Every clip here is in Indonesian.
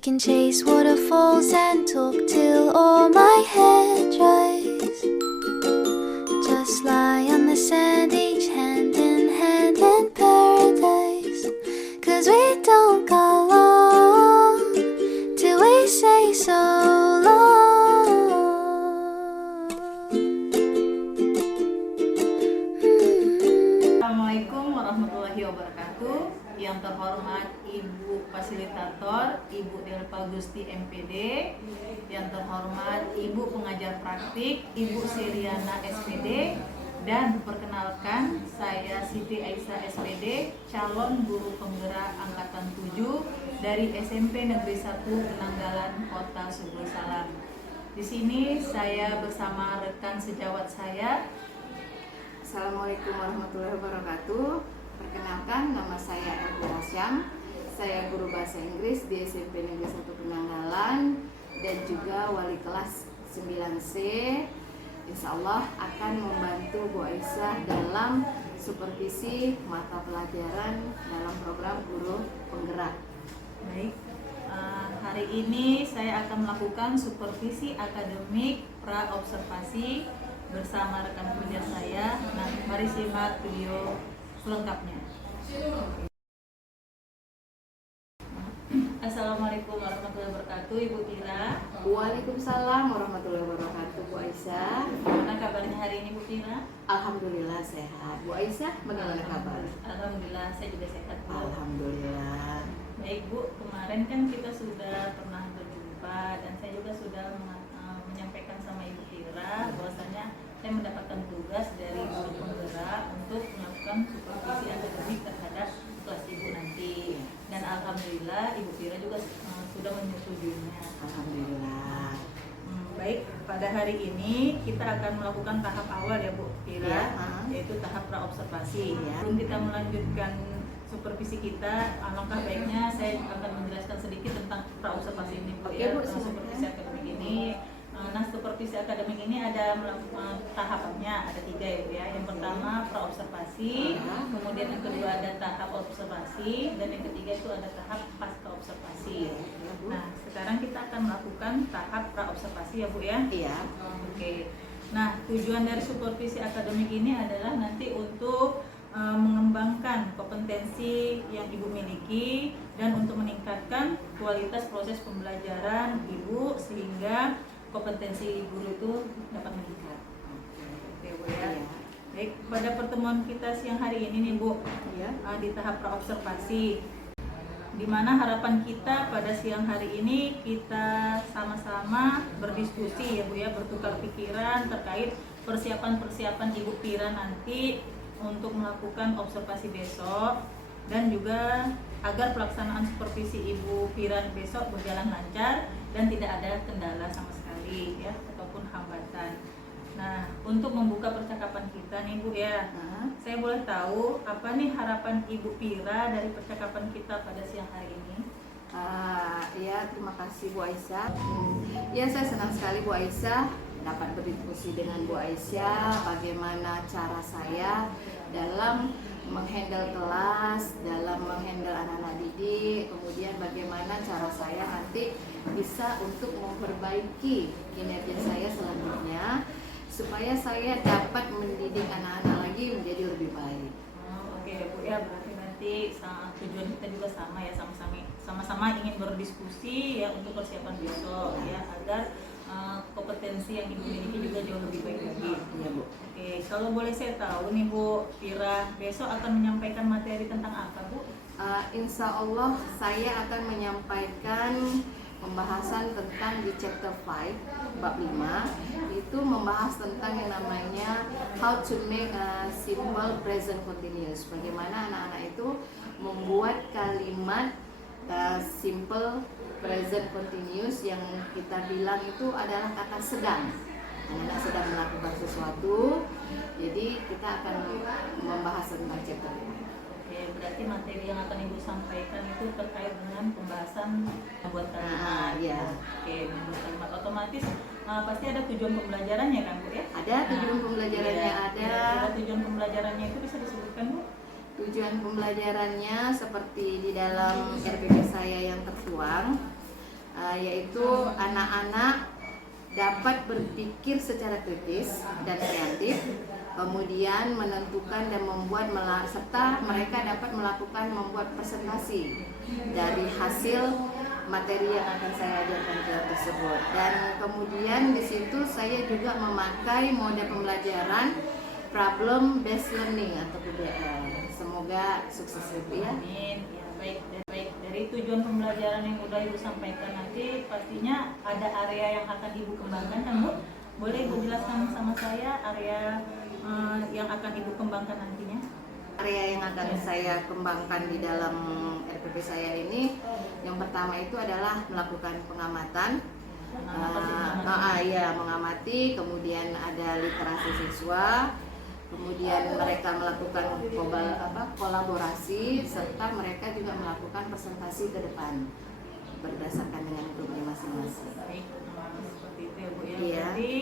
can chase waterfalls and talk till all my hair dries. Just lie on the sand, each hand in hand in paradise. 'Cause we don't go long till we say so long. Assalamualaikum warahmatullahi wabarakatuh. Yang terhormat Ibu Fasilitator, Ibu Delpa Gusti MPD. Yang terhormat Ibu Pengajar Praktik, Ibu Siriana SPD. Dan perkenalkan, saya Siti Aisyah SPD, calon guru penggerak angkatan 7 dari SMP Negeri 1 Penanggalan, Kota Subul Salam. Di sini saya bersama rekan sejawat saya. Assalamualaikum warahmatullahi wabarakatuh. Perkenalkan, nama saya Abu Hasyam. Saya guru bahasa Inggris di SMP Negeri 1 Penanggalan dan juga wali kelas 9C. Insya Allah akan membantu Bu Aisyah dalam supervisi mata pelajaran dalam program guru penggerak. Baik, hari ini saya akan melakukan supervisi akademik pra-observasi bersama rekan kerja saya. Nah, mari simak video selengkapnya. Assalamualaikum warahmatullahi wabarakatuh, Ibu Tira. Waalaikumsalam warahmatullahi wabarakatuh, Bu Aisyah. Gimana kabarnya hari ini, Bu Tira? Alhamdulillah sehat. Bu Aisyah, bagaimana kabar? Alhamdulillah, saya juga sehat, Bu. Alhamdulillah. Baik, Bu, kemarin kan kita sudah pernah berjumpa dan saya juga sudah menyampaikan sama Ibu Tira bahwasanya saya mendapatkan tugas dari guru penggerak untuk melakukan supervisi akademik terhadap kelas Ibu nanti. Dan alhamdulillah Ibu Tira juga sudah menyetujuinya. Alhamdulillah. Baik, pada hari ini kita akan melakukan tahap awal ya Bu Tira, yaitu tahap pra-observasi. Sebelum kita melanjutkan supervisi kita, alangkah baiknya saya akan menjelaskan sedikit tentang pra-observasi ini Bu. Oke, Bu, supervisi akademik ini. Nah, supervisi akademik ini ada tahapannya, ada 3 ya Bu ya. Yang pertama pra-observasi, kemudian yang kedua ada tahap observasi, dan yang ketiga itu ada tahap pasca observasi. Nah, sekarang kita akan melakukan tahap pra-observasi ya Bu ya. Iya. Oke. Nah, tujuan dari supervisi akademik ini adalah nanti untuk mengembangkan kompetensi yang Ibu miliki dan untuk meningkatkan kualitas proses pembelajaran Ibu sehingga kompetensi guru itu dapat meningkat. Oke, Bu ya. Baik, pada pertemuan kita siang hari ini nih Bu, di tahap pra-observasi, di mana harapan kita pada siang hari ini kita sama-sama berdiskusi ya Bu ya, bertukar pikiran terkait persiapan-persiapan Ibu Tira nanti untuk melakukan observasi besok, dan juga agar pelaksanaan supervisi Ibu Tira besok berjalan lancar dan tidak ada kendala sama sekali ya, ataupun hambatan. Nah, untuk membuka percakapan kita nih Bu ya, saya boleh tahu apa nih harapan Ibu Tira dari percakapan kita pada siang hari ini? Ya, terima kasih Bu Aisyah. Ya, saya senang sekali Bu Aisyah dapat berdiskusi dengan Bu Aisyah bagaimana cara saya dalam menghandle kelas, dalam menghandle anak-anak didik, kemudian bagaimana cara saya nanti bisa untuk memperbaiki kinerja saya selanjutnya supaya saya dapat mendidik anak-anak lagi menjadi lebih baik. Oke Bu ya, berarti nanti tujuan kita juga sama ya, sama-sama ingin berdiskusi ya untuk persiapan besok ya, agar kompetensi yang Ibu miliki juga jauh lebih baik lagi. Iya Bu. Oke, kalau boleh saya tahu nih Bu Tira besok akan menyampaikan materi tentang apa Bu? Insya Allah saya akan menyampaikan pembahasan tentang di chapter 5 bab 5, itu membahas tentang yang namanya how to make a simple present continuous. Bagaimana anak-anak itu membuat kalimat simple present continuous yang kita bilang itu adalah kata sedang. Anak-anak sedang melakukan sesuatu, jadi kita akan membahas tentang chapter ini. Oke, berarti materi yang akan Ibu sampaikan itu terkait dengan pembahasan membuat kalimat. Ya. Oke, membuat kalimat otomatis pasti ada tujuan pembelajarannya kan Bu ya? Ada tujuan pembelajarannya, ada. Tujuan pembelajarannya itu bisa disebutkan Bu? Tujuan pembelajarannya seperti di dalam RPP saya yang tertuang. yaitu anak-anak dapat berpikir secara kritis dan kreatif, kemudian menentukan dan serta mereka dapat membuat presentasi dari hasil materi yang akan saya ajarkan tersebut. Dan kemudian di situ saya juga memakai mode pembelajaran problem based learning atau PBL. Semoga sukses Ibu ya. Amin. Ya, baik. Dari tujuan pembelajaran yang udah Ibu sampaikan nanti pastinya ada area yang akan Ibu kembangkan kan Bu? Boleh Ibu jelaskan sama saya area yang akan Ibu kembangkan nantinya? Area yang akan saya kembangkan di dalam RPP saya ini, yang pertama itu adalah melakukan pengamatan. Mengamati, kemudian ada literasi siswa, kemudian mereka melakukan kolaborasi, serta mereka juga melakukan presentasi ke depan berdasarkan dengan grupnya masing-masing. Baik, seperti itu ya Bu ya. Iya. Jadi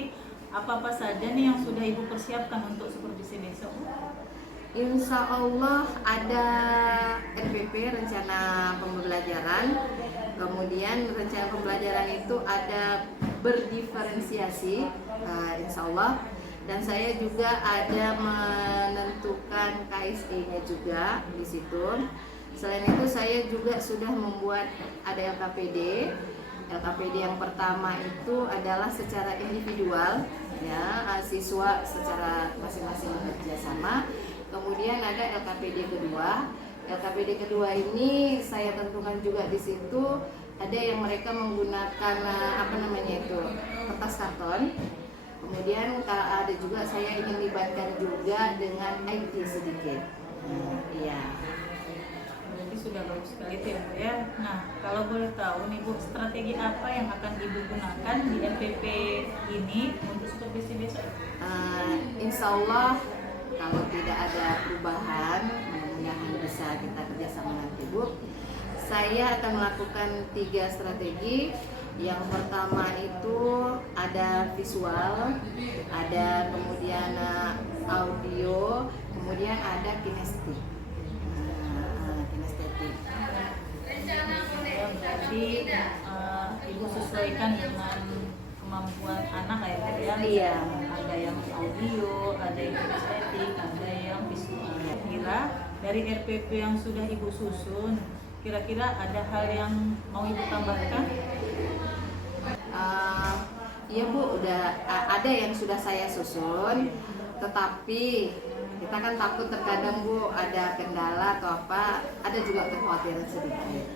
apa saja nih yang sudah Ibu persiapkan untuk supervisi besok Bu? Insya Allah ada RPP rencana pembelajaran, kemudian rencana pembelajaran itu ada berdiferensiasi, insya Allah, dan saya juga ada menentukan KSE-nya juga di situ. Selain itu saya juga sudah membuat ada LKPD. LKPD yang pertama itu adalah secara individual, ya, siswa secara masing-masing bekerja sama. Kemudian ada LKPD kedua. LKPD kedua ini saya tentukan juga di situ ada yang mereka menggunakan kertas karton. Kemudian ada juga saya ingin libatkan juga dengan IT sedikit. Iya. Jadi sudah bagus sekali itu ya Bu ya. Nah, kalau boleh tahu nih Bu, strategi apa yang akan Ibu gunakan di MPP ini untuk supervisi besok? Insya Allah kalau tidak ada perubahan, mudah-mudahan bisa kita kerjasama nanti Bu. Saya akan melakukan 3 strategi. Yang pertama itu ada visual, ada kemudian audio, kemudian ada kinestetik. Berarti Ibu sesuaikan dengan kemampuan anak ya Bu ya. Iya. Ada yang audio, ada yang kinestetik, ada yang visual. Kira dari RPP yang sudah Ibu susun, kira-kira ada hal yang mau Ibu tambahkan? Iya Bu, udah ada yang sudah saya susun, tetapi kita kan takut terkadang Bu ada kendala atau apa, ada juga kekhawatiran sedikit.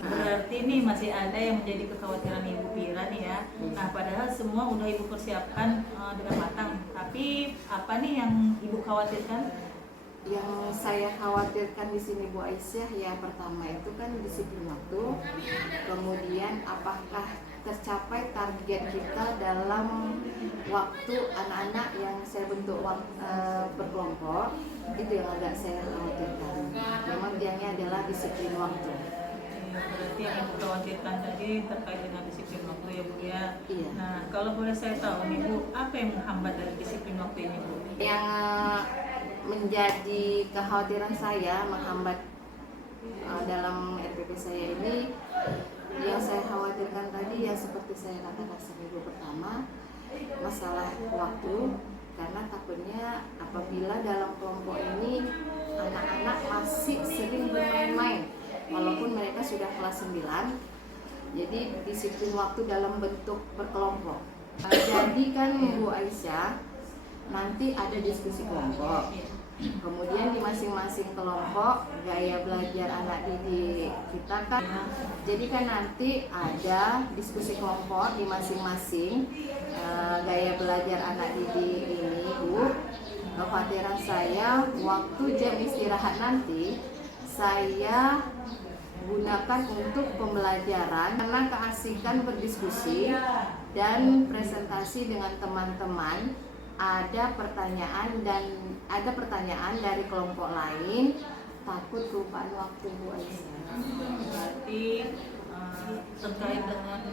Berarti ini masih ada yang menjadi kekhawatiran Ibu Pira nih ya. Nah, padahal semua udah Ibu persiapkan dengan matang. Tapi apa nih yang Ibu khawatirkan? Yang saya khawatirkan di sini Bu Aisyah, ya pertama itu kan disiplin waktu, kemudian apakah tercapai target kita dalam waktu anak-anak yang saya bentuk berkelompok, itu yang agak saya khawatirkan. Memang tiangnya adalah disiplin waktu. Berarti yang Ibu khawatirkan tadi terkait dengan disiplin waktu ya Bu ya. Iya. Nah, kalau boleh saya tahu nih Bu, apa yang menghambat dari disiplin waktu ini Bu? Yang menjadi kekhawatiran saya menghambat dalam RPP saya ini, yang saya khawatirkan tadi ya seperti saya katakan seminggu pertama, masalah waktu, karena takutnya apabila dalam kelompok ini anak-anak masih sering bermain-main walaupun mereka sudah kelas 9, jadi disiplin waktu dalam bentuk berkelompok. Jadi kan Bu Aisyah, nanti ada diskusi kelompok, kemudian di masing-masing kelompok gaya belajar anak didik kita kan, jadi kan nanti ada diskusi kelompok di masing-masing gaya belajar anak didik ini Bu. Kekhawatiran saya waktu jam istirahat nanti saya gunakan untuk pembelajaran, karena keasikan berdiskusi dan presentasi dengan teman-teman. Ada pertanyaan dari kelompok lain, takut kelupaan waktu Bu Aisyah. Berarti terkait dengan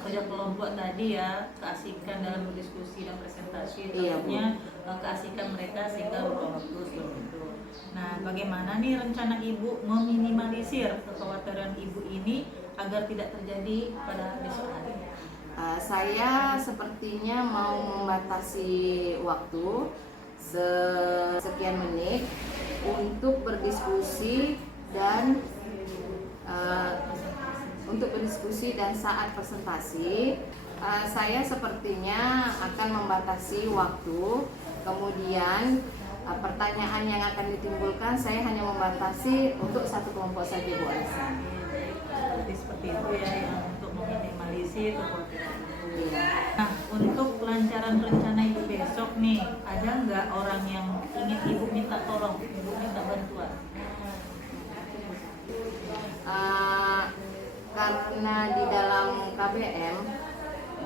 kerja kelompok tadi ya, keasikan dalam berdiskusi dan presentasi, Iya, takutnya keasikan mereka sehingga lupa waktu seperti itu. Nah, bagaimana nih rencana Ibu meminimalisir kekhawatiran Ibu ini agar tidak terjadi pada besok hari? Saya sepertinya mau membatasi waktu sekian menit untuk berdiskusi dan saat presentasi saya sepertinya akan membatasi waktu. Kemudian pertanyaan yang akan ditimbulkan saya hanya membatasi untuk satu kelompok saja, Bu Aisyah. Seperti itu ya, yang untuk meminimalisir kekhawatiran Ibu. Nah, untuk kelancaran rencana Ibu besok nih, ada nggak orang yang ingin Ibu minta tolong, Ibu minta bantuan? Karena di dalam KBM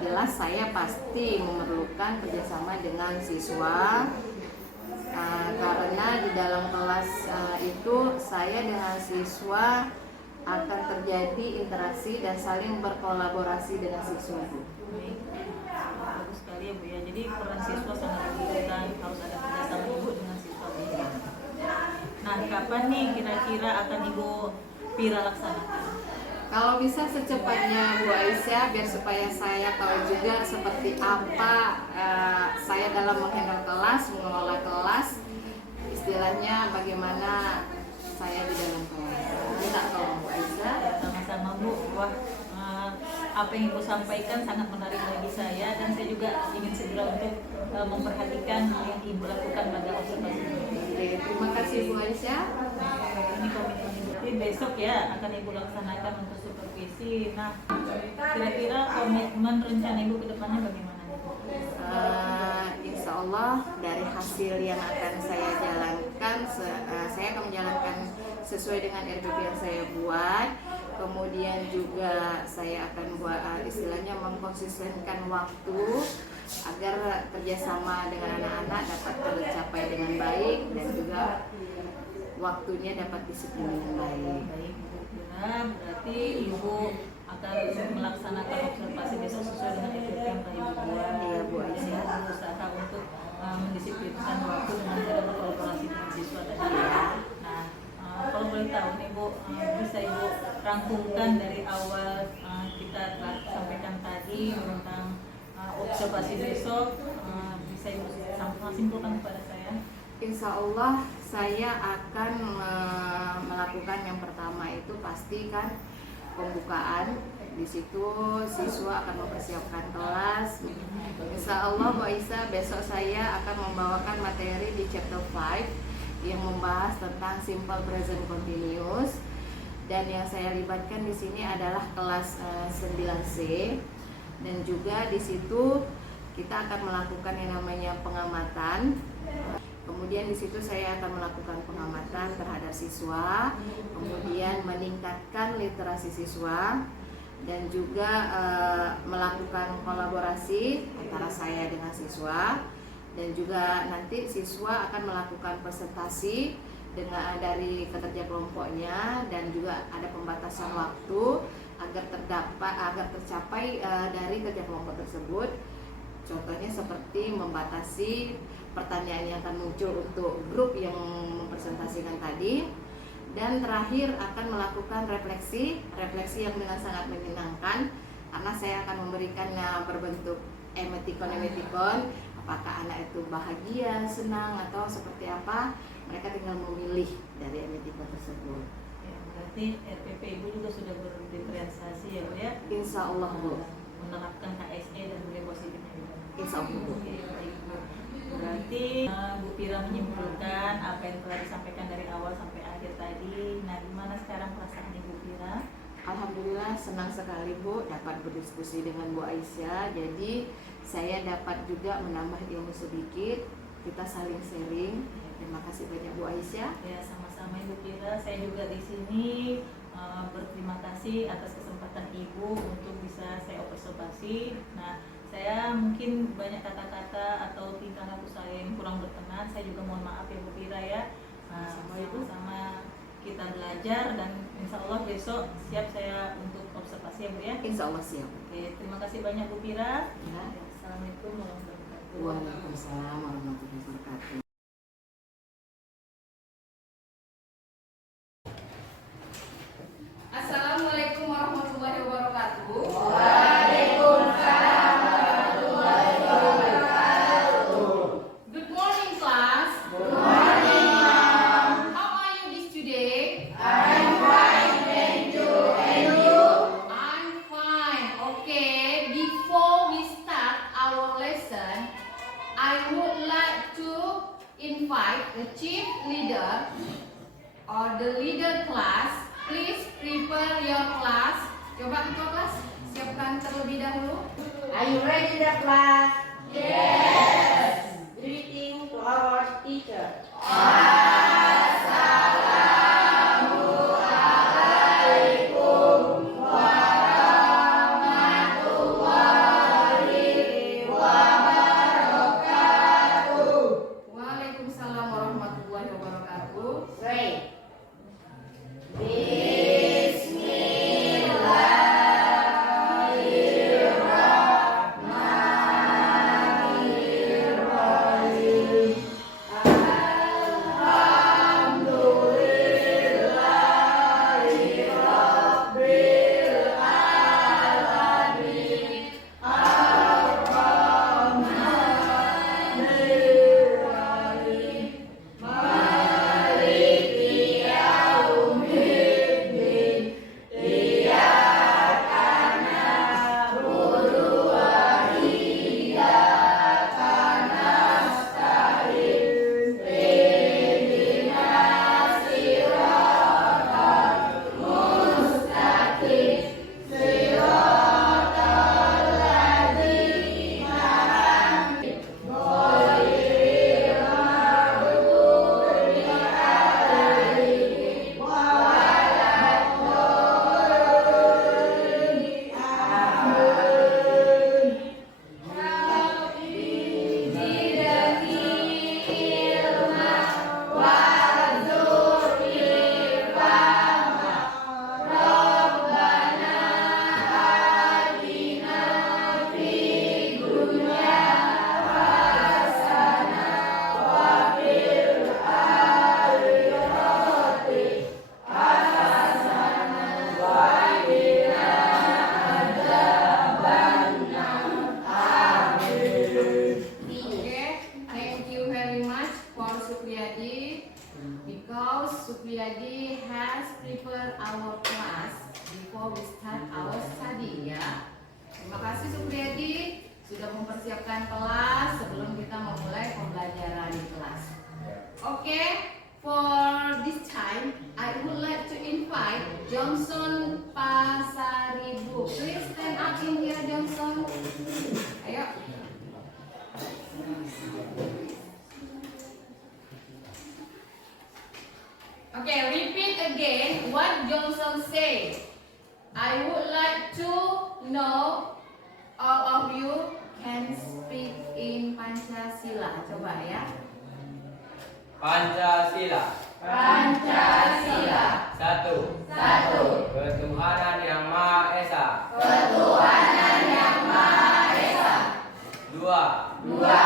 jelas saya pasti memerlukan kerjasama dengan siswa. Karena di dalam kelas itu saya dengan siswa akan terjadi interaksi dan saling berkolaborasi dengan siswa, Bu. Baik, bagus sekali ya Bu ya. Jadi peran siswa sangat dibutuhkan, harus ada kerjasama Ibu dengan siswa Bu. Nah, kapan nih kira-kira akan Ibu Pira laksanakan? Kalau bisa secepatnya, Bu Aisyah, biar supaya saya tahu juga seperti apa saya dalam menghandle kelas, mengelola kelas, istilahnya bagaimana saya di dalam kelas. Minta tolong Bu Aisyah. Sama-sama Bu. Wah, apa yang Ibu sampaikan sangat menarik bagi saya, dan saya juga ingin segera untuk memperhatikan yang Ibu lakukan pada observasi ini. Oke, terima kasih Bu Aisyah. Ini komitmen Ibu. Besok ya akan Ibu laksanakan untuk supervisi. Nah, kira-kira komitmen rencana Ibu ke depannya bagaimana? Insya Allah dari hasil yang akan saya jalankan, saya akan menjalankan sesuai dengan RPP yang saya buat. Kemudian juga saya akan buat istilahnya mengkonsistenkan waktu agar kerjasama dengan anak-anak dapat tercapai dengan baik dan juga waktunya dapat disiplin dengan baik. Baik, Bu Pira, berarti Ibu akan melaksanakan observasi besok sesuai dengan SOP yang telah Ibu buat. Iya, Bu Aisyah. Dan berusaha untuk mendisiplinkan waktu dengan cara berkolaborasi dengan siswa tadi ya. Nah, kalau boleh tahu nih Bu, bisa Ibu rangkumkan dari awal kita telah sampaikan tadi tentang observasi besok, bisa Ibu simpulkan kepada saya? Insya Allah saya akan melakukan yang pertama itu pastikan pembukaan. Di situ siswa akan mempersiapkan kelas. Insya Allah Bu Aisyah, besok saya akan membawakan materi di chapter 5 yang membahas tentang simple present continuous, dan yang saya libatkan di sini adalah kelas 9C, dan juga di situ kita akan melakukan yang namanya pengamatan. Kemudian di situ saya akan melakukan pengamatan terhadap siswa, kemudian meningkatkan literasi siswa, dan juga melakukan kolaborasi antara saya dengan siswa, dan juga nanti siswa akan melakukan presentasi dari kerja kelompoknya, dan juga ada pembatasan waktu agar tercapai dari kerja kelompok tersebut. Contohnya seperti membatasi pertanyaan yang akan muncul untuk grup yang mempresentasikan tadi, dan terakhir akan melakukan refleksi yang dengan sangat menyenangkan, karena saya akan memberikannya berbentuk emoticon, apakah anak itu bahagia, senang, atau seperti apa, mereka tinggal memilih dari emoticon tersebut. Ya, berarti RPP Ibu juga sudah berdiferensiasi ya Bu ya? Insya Allah Bu. Menerapkan KSE dan budaya positifnya Bu. Insya Allah Bu. Oke, baik Bu. Berarti Bu Pira menyimpulkan apa yang telah disampaikan dari awal sampai akhir tadi. Nah, gimana sekarang perasaan Ibu Pira? Alhamdulillah senang sekali Bu dapat berdiskusi dengan Bu Aisyah. Jadi saya dapat juga menambah ilmu sedikit. Kita saling sharing. Terima kasih banyak Bu Aisyah. Ya, sama-sama Ibu Pira. Saya juga di sini berterima kasih atas kesempatan Ibu untuk bisa saya observasi. Nah, saya mungkin banyak kata-kata atau tingkah laku saya yang kurang berkenan. Saya juga mohon maaf ya Bu Pira ya. Sama-sama kita belajar, dan insya Allah besok siap saya untuk observasi ya Bu ya. Insya Allah siap. Oke, terima kasih banyak Bu Pira. Ya. Assalamualaikum warahmatullahi wabarakatuh. Waalaikumsalam warahmatullahi wabarakatuh. Assalamualaikum warahmatullahi invite the chief leader or the leader class. Please prepare your class. Coba ketua kelas siapkan terlebih dahulu. Are you ready, the class? Yes. Greeting to our teacher. Waalaikumsalam warahmatullahi wabarakatuh. Pray. Because Supriyadi has prepared our class before we start our study, ya. Terima kasih Supriyadi sudah mempersiapkan kelas sebelum kita memulai pembelajaran di kelas. Oke, for this time I would like to invite Johnson Pasaribu. Please stand up in here, Johnson. Ayo. Okay, repeat again what Johnson said. I would like to know all of you can speak in Pancasila. Coba ya. Pancasila. Pancasila. Satu. Satu. Ketuhanan yang Maha Esa. Ketuhanan yang Maha Esa. Dua. Dua.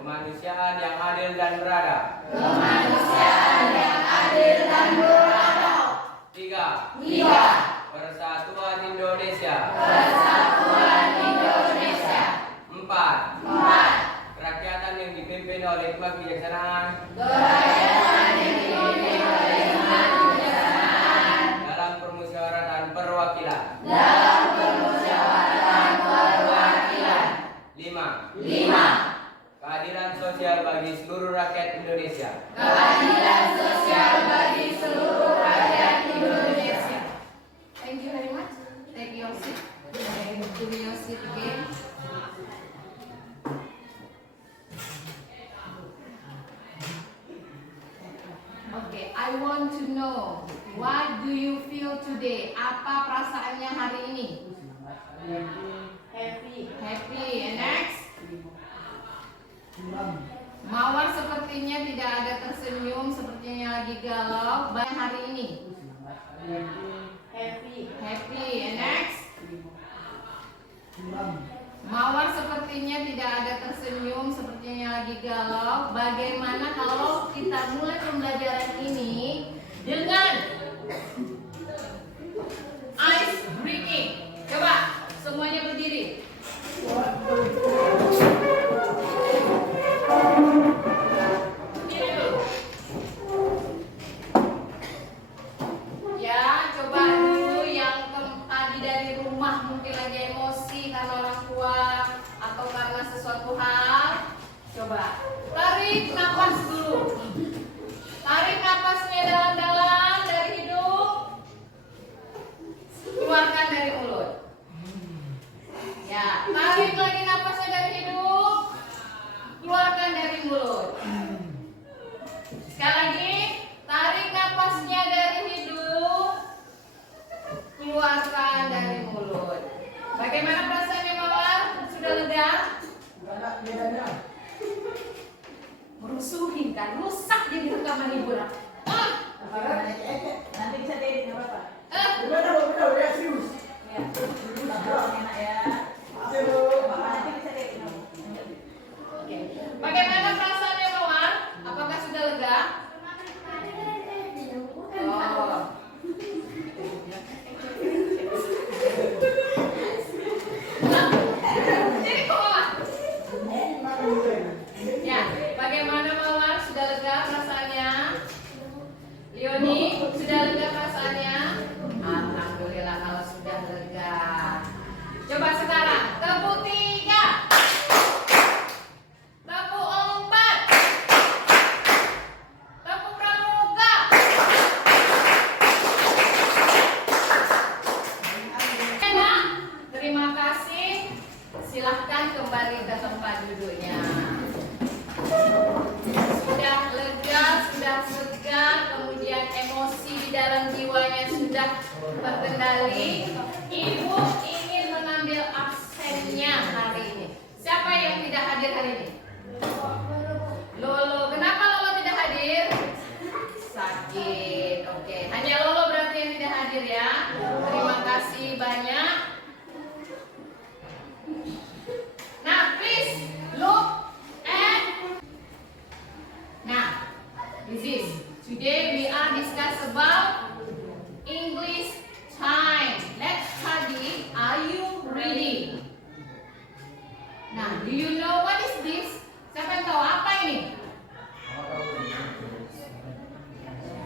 Kemanusiaan yang adil dan beradab. Kemanusiaan yang adil dan beradab. Tiga. Tiga. Persatuan Indonesia. Persatuan Indonesia. Empat. Empat. Kerakyatan yang dipimpin oleh hikmat kebijaksanaan. Kerakyatan yang dipimpin oleh hikmat kebijaksanaan. Dalam permusyawaratan perwakilan. Dalam permusyawaratan perwakilan. Lima. Lima. Keadilan sosial bagi seluruh rakyat Indonesia. Keadilan sosial bagi seluruh rakyat Indonesia. Thank you very much. Take your seat. To your seat again. Okay, I want to know what do you feel today? Apa perasaannya hari ini? Happy. Happy. And next? Mawar sepertinya tidak ada tersenyum, sepertinya lagi galau. Banyak hari ini. Happy. Happy. And next? Mawar sepertinya tidak ada tersenyum, sepertinya lagi galau. Bagaimana kalau kita mulai pembelajaran ini dengan ice breaking? Coba semuanya berdiri. Ya, coba dulu yang tadi dari rumah mungkin lagi emosi karena orang tua atau karena sesuatu hal. Coba tarik nafas dulu. Merusuhin kan, rusak jadi rekaman hiburan. Nanti bisa diedit nggak apa-apa. Benar, serius. Ya, enak ya. Nanti bisa diedit. Oke. Bagaimana perasaannya Mawar? Apakah sudah lega? Oh. Jadi kok Mawar? Ya, bagaimana Mawar? Sudah lega perasaannya? Leoni, sudah lega perasaannya? Alhamdulillah kalau sudah lega. Coba sekarang, tepuk 3. Tepuk 4. Tepuk pramuka. Enak. Terima kasih. Silahkan kembali ke tempat duduknya. Sudah lega, sudah segar, kemudian emosi di dalam jiwanya sudah terkendali. Ibu ingin mengambil absennya hari ini. Siapa yang tidak hadir hari ini? Lolo. Kenapa Lolo tidak hadir? Sakit. Oke. Hanya Lolo berarti yang tidak hadir ya. Terima kasih banyak. Nah, please look at. Nah, this is today we are discuss about English time. Let's study. Are you ready? Nah, do you know what is this? Siapa yang tahu apa ini?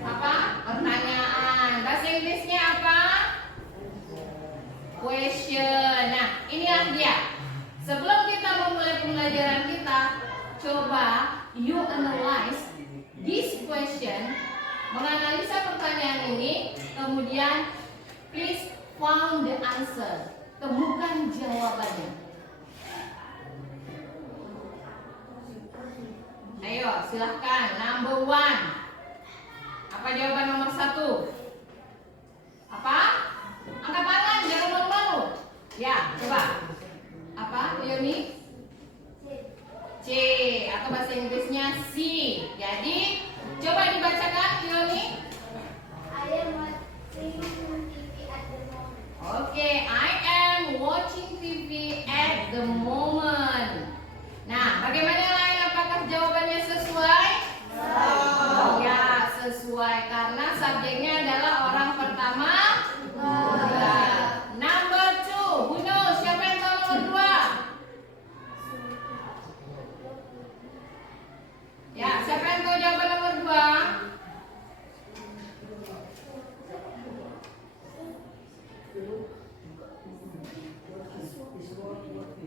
Apa? Pertanyaan. Bahasa Inggrisnya apa? Question. Nah, inilah dia. Sebelum kita memulai pembelajaran kita, coba you analyze this question, menganalisa pertanyaan ini, kemudian please found the answer. Temukan jawabannya. Ayo, silahkan. Number 1. Apa jawaban nomor 1? Apa? Angkat tangan, jangan malu-malu. Ya, coba. Apa, Leoni? C. Atau bahasa Inggrisnya C. Jadi, coba dibacakan, Leoni. Oke, I am watching TV at the moment. Nah, bagaimana yang lain? Apakah jawabannya sesuai? Ya, sesuai karena subjeknya adalah orang pertama. Number 2, who knows? Siapa yang tahu nomor 2? Ya, siapa yang tahu jawaban nomor 2?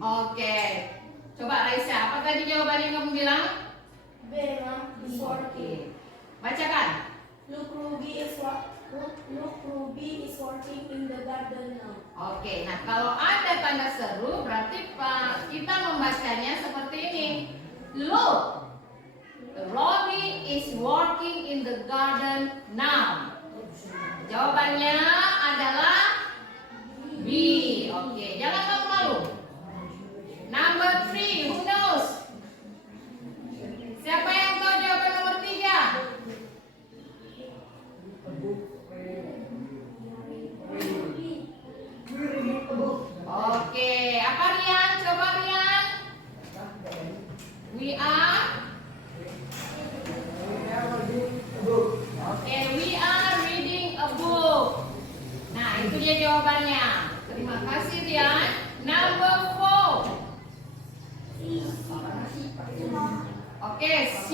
Oke. Coba Raisa, apa tadi jawabannya kamu bilang? B, Ma'am, is working. Bacakan. Look, Ruby is working in the garden now. Oke, nah kalau ada tanda seru berarti kita membacanya seperti ini. Look, Robbie is working in the garden now. Jawabannya adalah B. Oke, jangan malu-malu. Number 3, who knows? Siapa yang tahu jawaban nomor 3? Oke, apa Rian? Coba Rian. We are. Oke, we are reading a book. Nah, itu dia jawabannya. Terima kasih Rian. Number 4. Oke, C.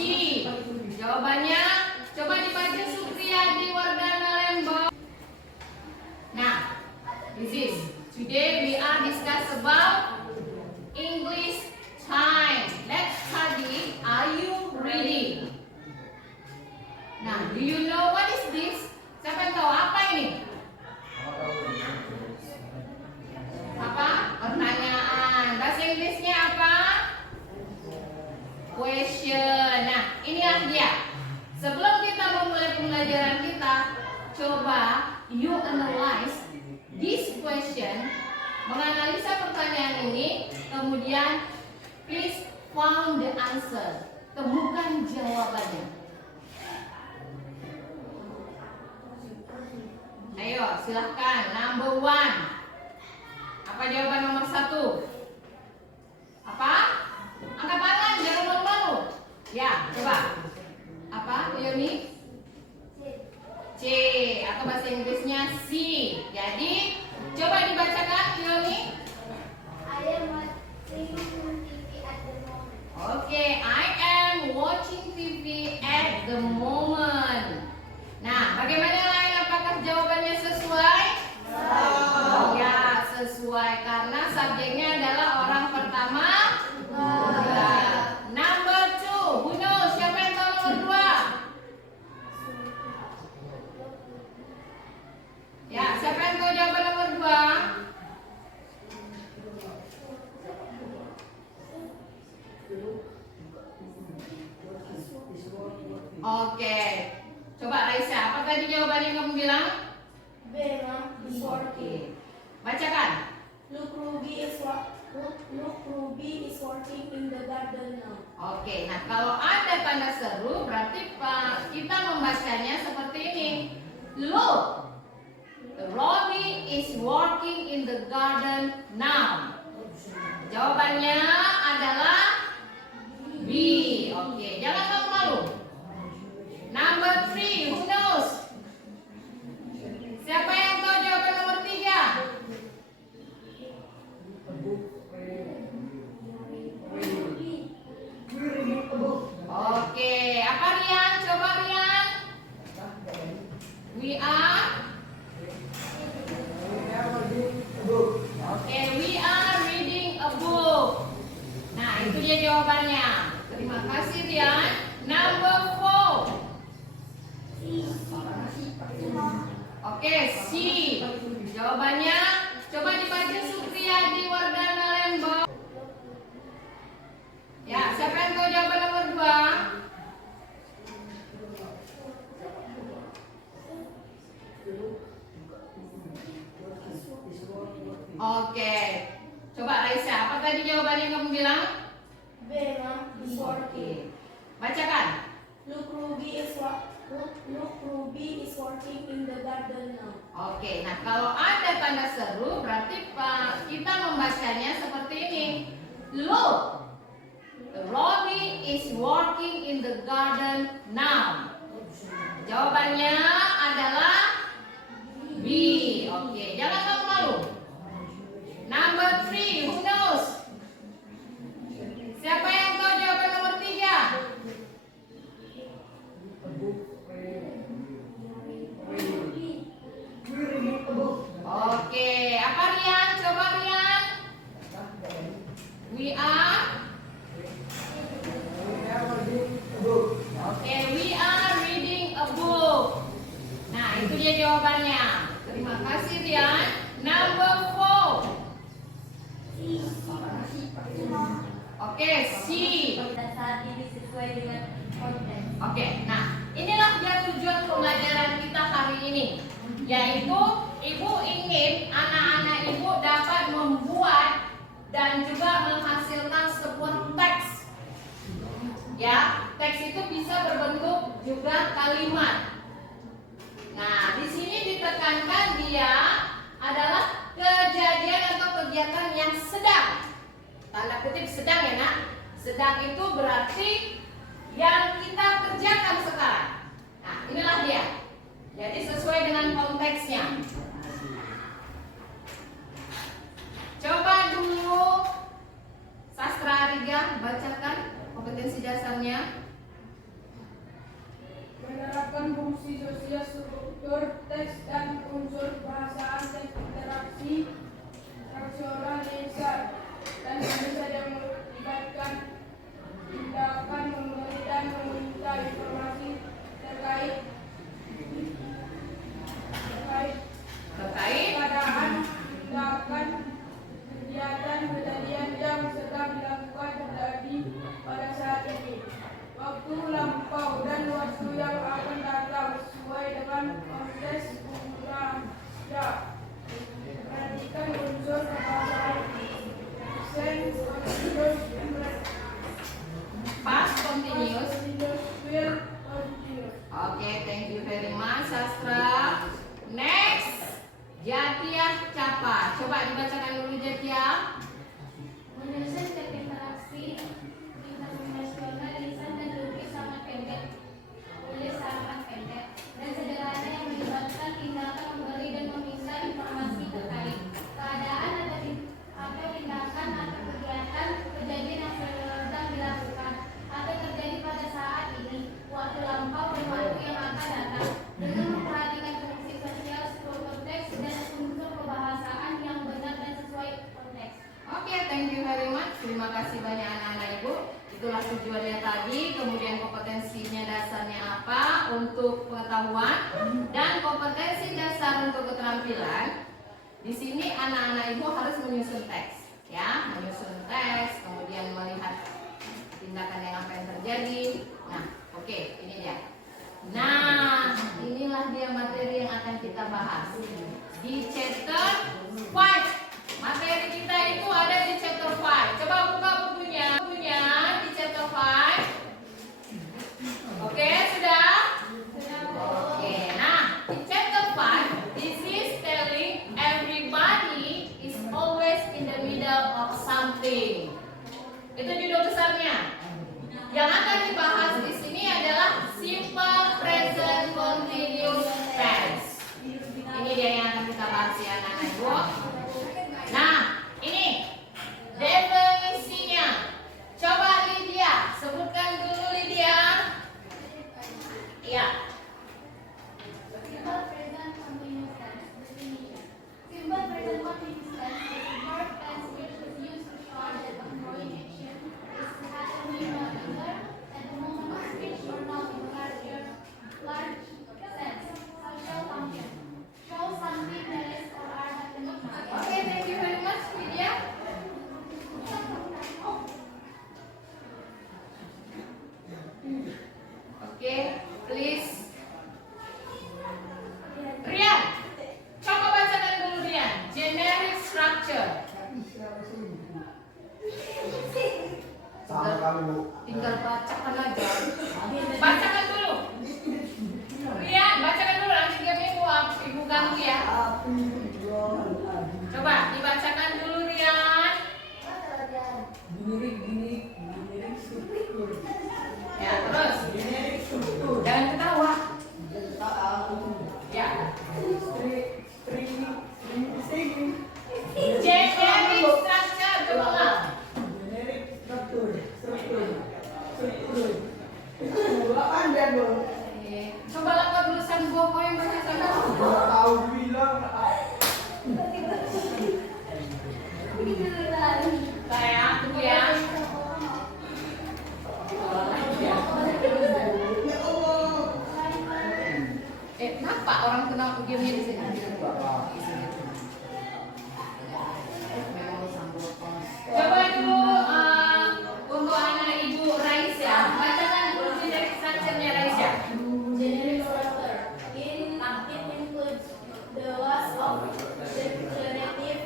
Jawabannya coba dibaca Supriyadi Wardana Lembong. Nah, this is today we are discuss about English time. Let's study. Are you ready? Nah, do you know what is this? Siapa yang tahu apa ini? Apa? Pertanyaan. Bahasa Inggrisnya apa? Question. Nah, inilah dia. Sebelum kita memulai pembelajaran kita, coba you analyze this question, menganalisa pertanyaan ini, kemudian please found the answer. Temukan jawabannya. Ayo, silahkan. Number 1. Apa jawaban nomor 1? Apa? Angkat tangan, jangan malu-malu. Ya, coba. Apa, Leonie? C. Atau bahasa Inggrisnya C. Jadi, coba dibacakan, Leonie. I am watching TV at the moment. Oke, I am watching TV at the moment. Nah, bagaimana yang lain? Apakah jawabannya sesuai? Ya, sesuai karena subjeknya adalah orang pertama. Number 2, who knows? Siapa yang tahu nomor 2? Ya, siapa yang tahu jawaban nomor 2? Oke, coba Raisa, apa tadi jawabannya yang kamu bilang? B, Mom, is working. Bacakan. Look, Ruby is working in the garden now. Oke, nah kalau ada tanda seru berarti kita membacanya seperti ini. Look, Robbie is working in the garden now. Jawabannya adalah B. Oke, jangan malu-malu. Number 3, who knows? Siapa yang tahu jawaban nomor 3? Oke, apa Rian? Coba Rian. We are. Oke, we are reading a book. Nah, itu dia jawabannya. Terima kasih Rian. Number 4. Oke, C. Jawabannya coba dibaca Supriyadi Wardana Lembong. Ya, siapa yang tahu jawaban nomor 2? Oke, coba Raisa, apa tadi jawabannya yang kamu bilang? B, Mom, is working. Bacakan. Look, Ruby is working in the garden now. Oke, nah kalau ada tanda seru berarti kita membacanya seperti ini. Look, Robbie is working in the garden now. Jawabannya adalah B. Oke, jangan malu-malu. Number 3, who knows? Siapa yang tahu jawaban nomor 3? Oke, apa Rian? Coba Rian. We are. Oke, we are reading a book. Nah, itu dia jawabannya. Terima kasih Rian. Number 4. Oke, C. Dan saat ini sesuai dengan konteks. Oke, nah inilah dia tujuan pembelajaran kita hari ini, yaitu ibu ingin anak-anak ibu dapat membuat dan juga menghasilkan sebuah teks. Ya, teks itu bisa berbentuk juga kalimat. Nah, di sini ditekankan dia adalah kejadian atau kegiatan yang sedang. Tanda kutip sedang ya nak. Sedang itu berarti yang kita kerjakan sekarang. Nah, inilah dia. Jadi sesuai dengan konteksnya. Coba dulu Sastra Ariga bacakan kompetensi dasarnya. Menerapkan fungsi sosial struktur teks dan unsur bahasaan dan interaksi orang desa dan bisa yang melibatkan tindakan memberi dan meminta informasi terkait keadaan, tindakan, kegiatan, kejadian yang sedang dilakukan terjadi pada saat ini, waktu lampau dan waktu yang akan datang sesuai dengan konteks pembaca. Perhatikan unsur kebahasaan, sense, unsur Coba dibacakan dulu Jetia. Menyusun dan interaksi internasional lisan dan tulis sangat pendek, dan sederhana yang melibatkan tindakan memberi dan meminta informasi terkait keadaan atau tindakan atau kegiatan kejadian yang sedang dilakukan atau terjadi pada saat ini, waktu lampau dan waktu yang akan datang, dengan memperhatikan fungsi sosial, konteks dan unsur kebahasaan yang benar dan sesuai konteks. Oke, thank you very much. Terima kasih banyak anak-anak Ibu. Itulah tujuannya tadi. Kemudian kompetensinya dasarnya apa untuk pengetahuan dan kompetensi dasar untuk keterampilan. Di sini anak-anak Ibu harus menyusun teks, ya, menyusun teks, kemudian melihat tindakan yang apa yang terjadi. Nah, oke, ini dia. Nah, inilah dia materi yang akan kita bahas di chapter 5. Materi kita itu ada di chapter 5. Coba buka bukunya di chapter 5. Oke, sudah? Oke, nah di chapter 5, this is telling everybody is always in the middle of something. Itu judul besarnya. Yang akan dibahas di sini adalah simple present continuous tense. Ini dia yang akan kita bahas ya anak-anak Ibu. Nah, ini definisinya. Coba Lydia, sebutkan dulu Lydia. Iya. Simple present continuous tense. Definition. Simple present continuous tense is a verb tense which is used to show that ongoing action is happening no longer at the moment of speech or not in large sense. Social function. Show something that is or are happening now. Oke, thank you very much Lydia. Oke, please. Rian, coba bacakan dulu Rian. Generic structure. Sama kami Bu. Tinggal bacakan aja. Bacakan dulu. Rian, bacakan dulu nanti dia ibu ganggu ya. Coba dibacakan dulu Rian. Ya, terus. Jangan ketawa. Ya. Generic structure, coba ulang. Coba lakukan tulisan buku yang bahasa Tahu bilang saya tunggu ya. Kenapa orang kenal gamenya di sini? Coba dulu untuk anak Ibu Raisya, bacakan dulu generic structure-nya Raisya. Generic structure. It includes the loss of declarative,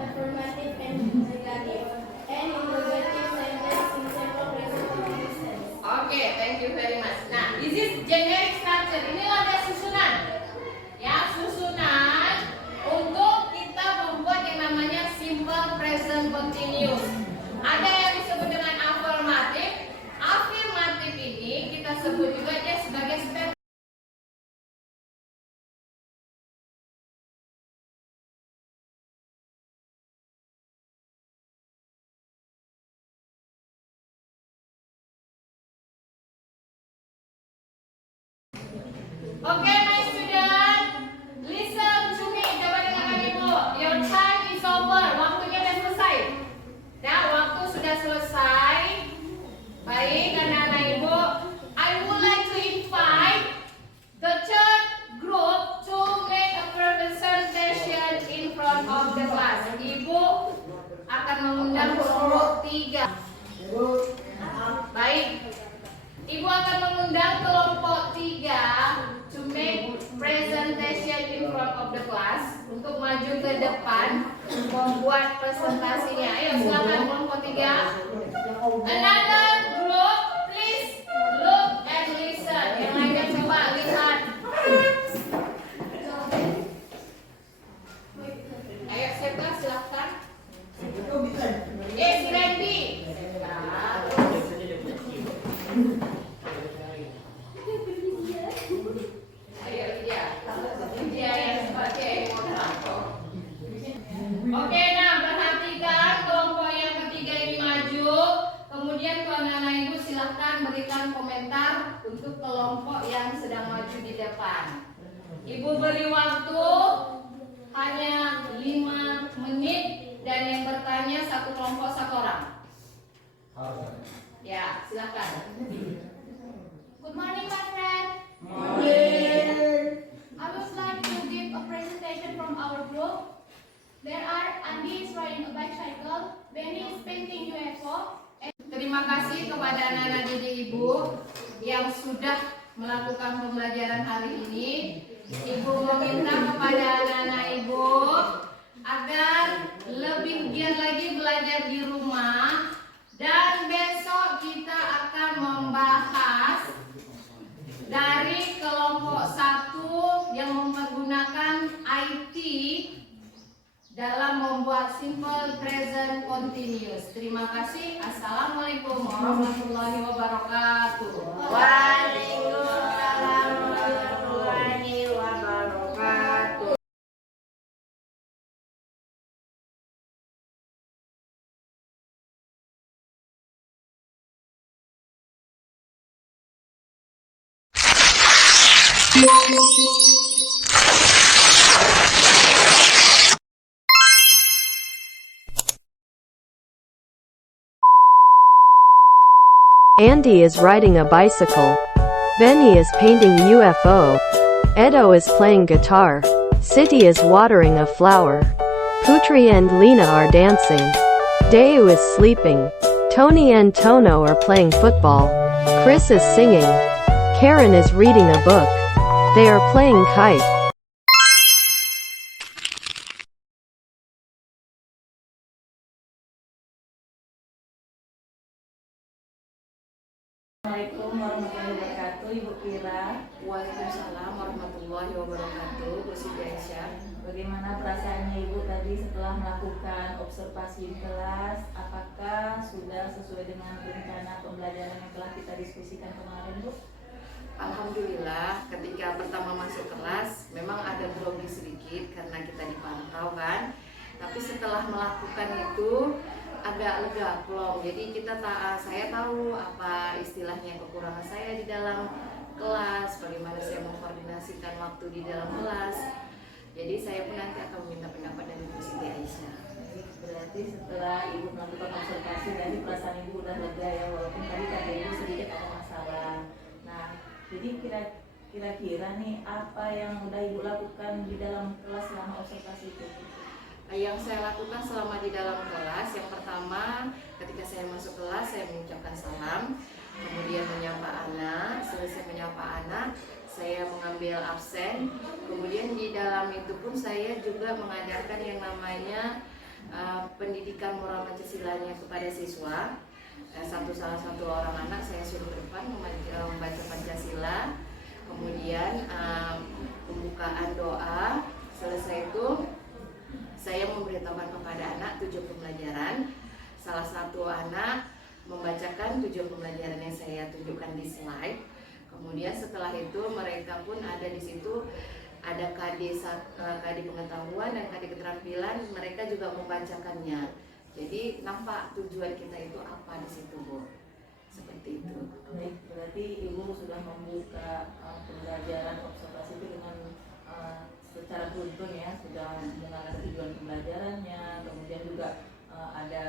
affirmative, and negative, and interrogative sentence in several present continuous tense. Oke, thank you very much. Nah, this is generic structure. Inilah ada susunan. Ya, susunan untuk kita membuat yang namanya simple present continuous. Ada yang disebut dengan affirmative. Affirmative ini kita sebut juga dia sebagai statement. Okay, my student, listen to me. Coba dengarkan Ibu. Your time is over. Waktunya sudah selesai. Nah, waktu sudah selesai. Baik, anak-anak Ibu. I would like to invite the third group to make a presentation in front of the class. Ibu akan mengundang kelompok 3. Baik. Ibu akan mengundang kelompok 3 to make presentation in front of the class, untuk maju ke depan membuat presentasinya. Ayo silakan kelompok 3. Another group, please look and listen. Yang lainnya coba lihat. Ayo Lydia, Lydia yang sebagai moderator. Oke, nah perhatikan kelompok yang ketiga ini maju. Kemudian anak-anak ibu silahkan berikan komentar untuk kelompok yang sedang maju di depan. Ibu beri waktu hanya 5 menit dan yang bertanya satu kelompok satu orang. Ya, silahkan. Good morning, my friend. I would like to give a presentation from our group. There are Andi is riding a bicycle, Benny is painting UFO. Terima kasih kepada anak-anak didik ibu yang sudah melakukan pembelajaran hari ini. Ibu meminta kepada anak-anak ibu agar lebih giat lagi belajar di rumah, dan besok kita akan membahas dari kelompok 1 yang mempergunakan IT dalam membuat simple present continuous. Terima kasih. Assalamualaikum warahmatullahi wabarakatuh. Waalaikumsalam warahmatullahi wabarakatuh. Andy is riding a bicycle. Benny is painting UFO. Edo is playing guitar. Siti is watering a flower. Putri and Lena are dancing. Dayu is sleeping. Tony and Tono are playing football. Chris is singing. Karen is reading a book. They are playing kite. Assalamualaikum warahmatullahi wabarakatuh, Ibu Kira. Waalaikumsalam warahmatullahi wabarakatuh. Bu Siti Aisyah. Bagaimana perasaannya Ibu tadi setelah melakukan observasi di kelas? Apakah sudah sesuai dengan rencana pembelajaran yang telah kita diskusikan kemarin, Bu? Alhamdulillah, ketika pertama masuk kelas memang ada grogi sedikit karena kita dipantau kan. Tapi setelah melakukan itu agak lega plong. Jadi saya tahu apa istilahnya kekurangan saya di dalam kelas, bagaimana saya mengkoordinasikan waktu di dalam kelas. Jadi saya pun nanti akan meminta pendapat dari Bu Siti Aisyah. Berarti setelah Ibu melakukan observasi tadi perasaan Ibu udah lega ya, walaupun tadi kata Ibu sedikit ada masalah. Nah, jadi kira-kira nih apa yang udah Ibu lakukan di dalam kelas selama observasi itu? Yang saya lakukan selama di dalam kelas, yang pertama ketika saya masuk kelas saya mengucapkan salam, kemudian menyapa anak. Selesai menyapa anak, saya mengambil absen. Kemudian di dalam itu pun saya juga mengajarkan yang namanya pendidikan moral Pancasilanya kepada siswa. Salah satu orang anak saya suruh ke depan membaca Pancasila. Kemudian pembukaan doa. Selesai itu saya memberitahukan kepada anak tujuan pembelajaran. Salah satu anak membacakan tujuan pembelajaran yang saya tunjukkan di slide. Kemudian setelah itu mereka pun ada di situ, ada KD pengetahuan dan KD keterampilan, mereka juga membacakannya. Jadi nampak tujuan kita itu apa di situ, Bu. Seperti itu. Baik, berarti Ibu sudah membuka pembelajaran observasi itu dengan secara beruntun ya, sudah mengenal tujuan pembelajarannya, kemudian juga ada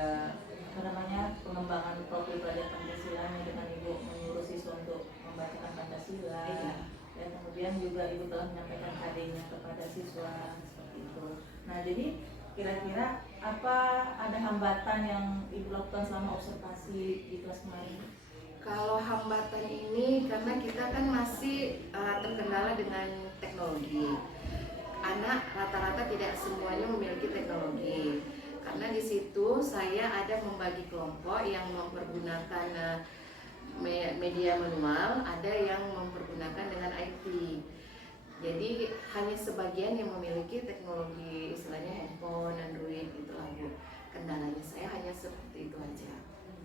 pengembangan profil pelajar Pancasilanya dengan Ibu menyuruh siswa untuk membacakan Pancasila, dan kemudian juga Ibu telah menyampaikan KD-nya kepada siswa seperti itu. Nah, jadi kira-kira apa ada hambatan yang Ibu lakukan selama observasi di kelas kemarin? Kalau hambatan ini karena kita kan masih terkendala dengan teknologi. Anak rata-rata tidak semuanya memiliki teknologi. Karena di situ saya ada membagi kelompok yang mempergunakan media manual, ada yang mempergunakan dengan IT. Jadi hanya sebagian yang memiliki teknologi, istilahnya handphone, Android, itulah Bu. Kendalanya saya hanya seperti itu aja.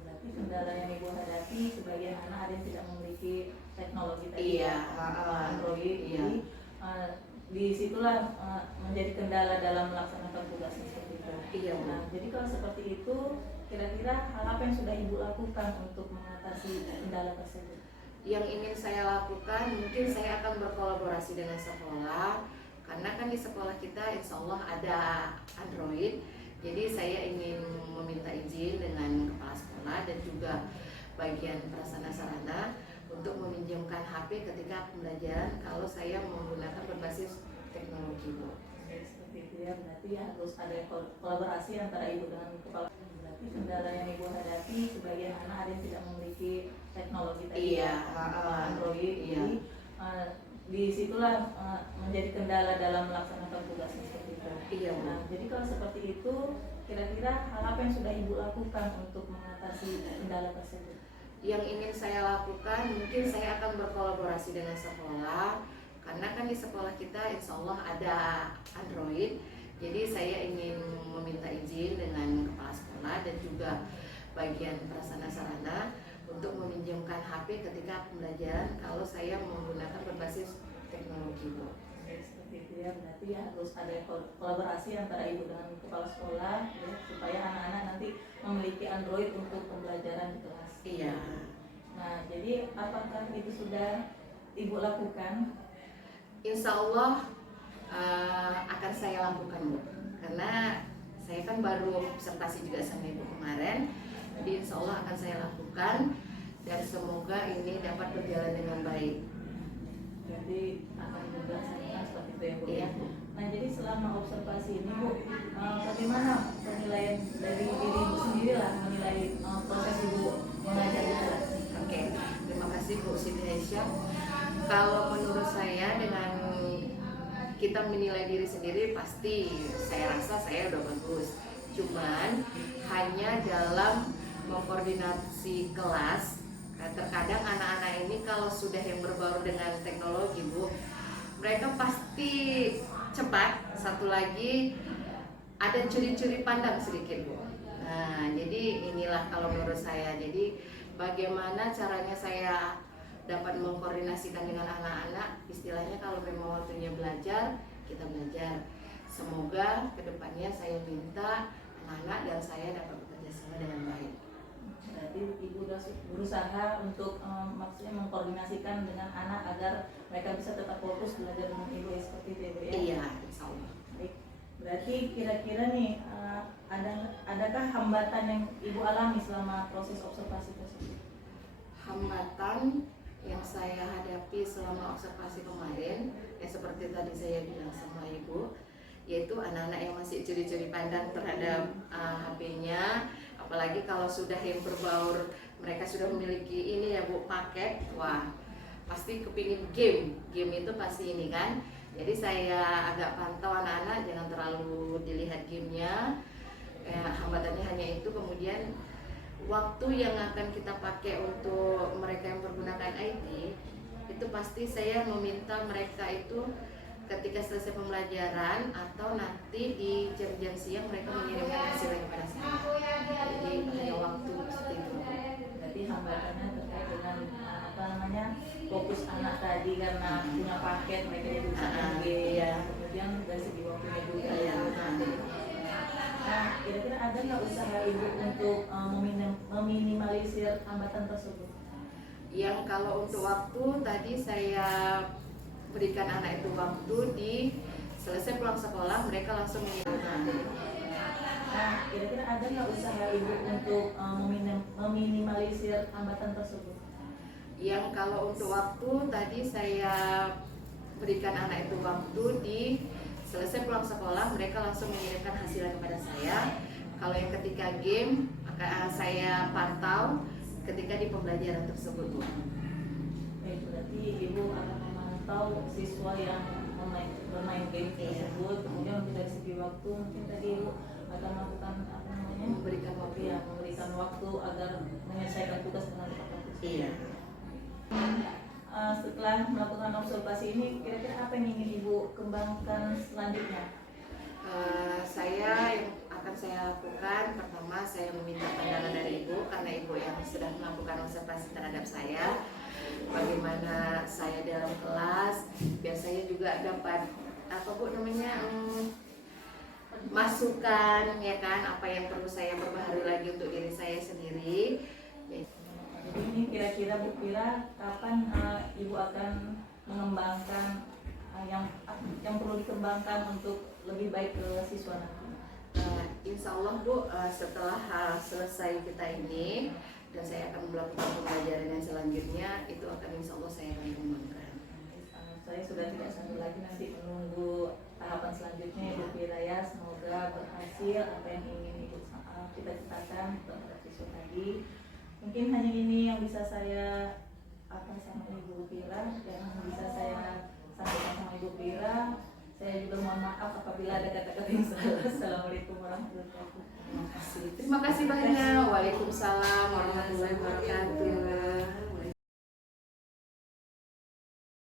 Berarti kendala yang Ibu hadapi hadapi sebagian anak ada yang tidak memiliki teknologi tadi Iya, Android. iya. Jadi disitulah menjadi kendala dalam melaksanakan tugasnya seperti itu. Iya, Bu. Nah, jadi kalau seperti itu, kira-kira hal apa yang sudah Ibu lakukan untuk mengatasi kendala tersebut? Yang ingin saya lakukan, mungkin saya akan berkolaborasi dengan sekolah, karena kan di sekolah kita insya Allah ada Android. Jadi saya ingin meminta izin dengan kepala sekolah dan juga bagian prasarana sarana untuk meminjamkan HP ketika pembelajaran kalau saya menggunakan berbasis teknologi, Bu. Seperti itu ya, berarti harus ada kolaborasi antara Ibu dengan kepala. Berarti kendala yang Ibu hadapi sebagian anak ada yang tidak memiliki teknologi tadi Iya, Android. iya. Jadi disitulah menjadi kendala dalam melaksanakan tugasnya seperti itu. Iya, Bu. Nah, jadi kalau seperti itu, kira-kira hal apa yang sudah Ibu lakukan untuk mengatasi kendala tersebut? Yang ingin saya lakukan, mungkin saya akan berkolaborasi dengan sekolah, karena kan di sekolah kita insya Allah ada Android. Jadi saya ingin meminta izin dengan kepala sekolah dan juga bagian prasarana sarana untuk meminjamkan HP ketika pembelajaran kalau saya menggunakan berbasis teknologi, Bu. Seperti itu ya, berarti harus ada kolaborasi antara Ibu dengan kepala sekolah ya, supaya anak-anak nanti memiliki Android untuk pembelajaran di kelas. Iya. Nah, jadi apakah itu sudah Ibu lakukan? Insya Allah akan saya lakukan, Bu, karena saya kan baru observasi juga sama Ibu kemarin, jadi insya Allah akan saya lakukan dan semoga ini dapat berjalan dengan baik. Jadi akan dilaksanakan seperti itu ya, Bu. Iya, Bu. Nah, jadi selama observasi ini, Bu, bagaimana penilaian dari diri Ibu sendiri lah menilai proses Ibu mengajar di kelas? Oke, terima kasih Bu Siti Aisyah. Kalau menurut saya dengan kita menilai diri sendiri pasti saya rasa saya udah bagus. Cuman hanya dalam mengkoordinasi kelas, terkadang anak-anak ini kalau sudah yang berbaur dengan teknologi, Bu, mereka pasti cepat. Satu lagi ada curi-curi pandang sedikit, Bu. Nah, jadi inilah kalau menurut saya. Jadi bagaimana caranya saya dapat mengkoordinasikan dengan anak-anak, istilahnya kalau memang waktunya belajar, kita belajar. Semoga kedepannya saya minta anak-anak dan saya dapat bekerja sama dengan baik. Berarti Ibu sudah berusaha untuk maksudnya mengkoordinasikan dengan anak agar mereka bisa tetap fokus belajar dengan Ibu seperti itu ya, Bu ya? Iya, insya Allah. Baik. Berarti kira-kira nih adakah hambatan yang Ibu alami selama proses observasi tersebut? Hambatan yang saya hadapi selama observasi kemarin, ya seperti tadi saya bilang sama Ibu, yaitu anak-anak yang masih curi-curi pandang terhadap HP-nya, apalagi kalau sudah yang berbaur, mereka sudah memiliki ini ya Bu, paket, wah pasti kepingin game itu pasti ini kan. Jadi saya agak pantau anak-anak jangan terlalu dilihat gamenya, hambatannya hanya itu. Kemudian waktu yang akan kita pakai untuk mereka yang menggunakan IT itu pasti saya meminta mereka itu ketika selesai pembelajaran atau nanti di jam-jam siang mereka mengirimkan hasilnya kepada saya. Jadi hanya waktu seperti itu. Berarti hambatannya terkait dengan fokus anak tadi karena punya paket mereka jadi bisa main game. Iya. Kemudian dari segi waktunya juga. Iya. Nah, kira-kira ada nggak usaha Ibu untuk meminimalisir hambatan tersebut? Yang kalau untuk waktu tadi saya berikan anak itu waktu di selesai pulang sekolah mereka langsung mengirimkan. Nah, kira-kira ada nggak usaha Ibu untuk meminimalisir hambatan tersebut? Yang kalau untuk waktu tadi saya berikan anak itu waktu di selesai pulang sekolah mereka langsung mengirimkan hasilnya kepada saya. Kalau yang ketika game akan saya pantau ketika di pembelajaran tersebut, Bu. Baik, berarti Ibu akan memantau siswa yang bermain game tersebut, kemudian untuk dari segi waktu mungkin tadi Ibu akan melakukan Memberikan waktu. ya, memberikan waktu agar menyelesaikan tugas dengan tepat waktu. Iya. Setelah melakukan observasi ini, kira-kira apa yang ingin Ibu kembangkan selanjutnya? Saya yang akan saya lakukan, pertama saya meminta pandangan dari Ibu karena Ibu yang sudah melakukan melakukan observasi terhadap saya, bagaimana saya dalam kelas. Biasanya juga dapat apa Bu namanya masukan ya kan, apa yang perlu saya perbaharui lagi untuk diri saya sendiri. Jadi ini kira-kira Bu Pira kapan Ibu akan mengembangkan yang perlu dikembangkan untuk lebih baik ke siswa nanti? Insya Allah Bu, setelah selesai kita ini dan saya akan melakukan pembelajaran yang selanjutnya, itu akan insya Allah saya akan kembangkan. Saya sudah tidak sabar lagi nanti menunggu tahapan selanjutnya Ibu Pira ya. Semoga berhasil apa yang ingin Ibu cita-citakan untuk siswa tadi. Mungkin hanya ini yang bisa saya sama Ibu Pira, yang bisa saya sampaikan sama Ibu Pira. Saya juga mohon maaf apabila ada kata-kata yang salah. Assalamualaikum warahmatullahi wabarakatuh. Terima kasih banyak. Waalaikumsalam warahmatullahi